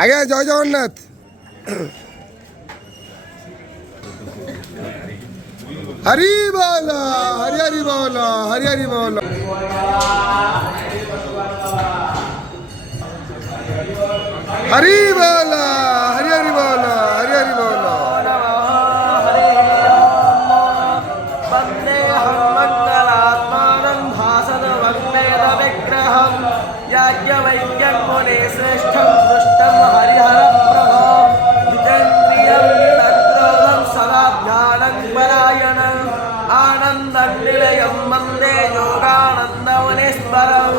আগে জয় জগন্নাথ। হরি বল, হরি হরি বল, হরি হরি বল। হরি বল, হরি হরি বল, হরি হরি বল। श्रेष्ठं दृष्टं हरिहर प्रभो जितेन्द्रियं तत्रोधं सदा ज्ञानं परायणं आनन्दं निलयं वन्दे योगानन्दवनेश्वरं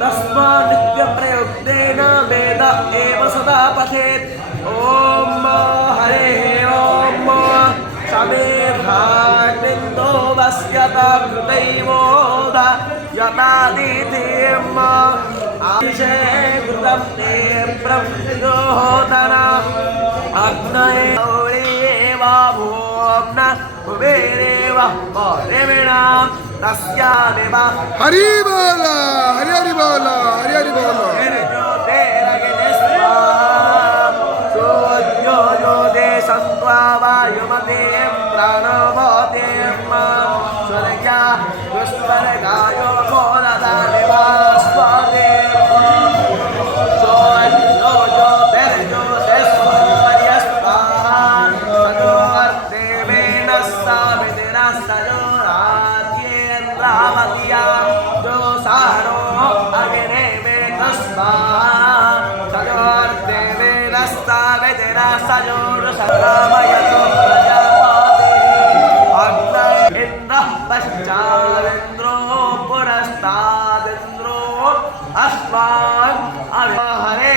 तस्मात् नित्यप्रयुक्तेन वेद एव सदा पठेत् ॐ हरेः ॐ समेधानिन्दो वस्यता कृतैवोध यतादितिम् आशिषे कृतं ते प्रवृद्धोदना अग्नयेव भूम्न कुबेरेव परिमिणां तस्यामेव हरि बोल, हरि हरि बोल, हरि हरि बोल। सूर्योदे सन्त्वा वायुमते प्राणवते स्वर्गा दुष्परगायो मोददानिवास्पदे पश्चादेन्द्रो पुरस्तादेन्द्रो अस्मान् हरे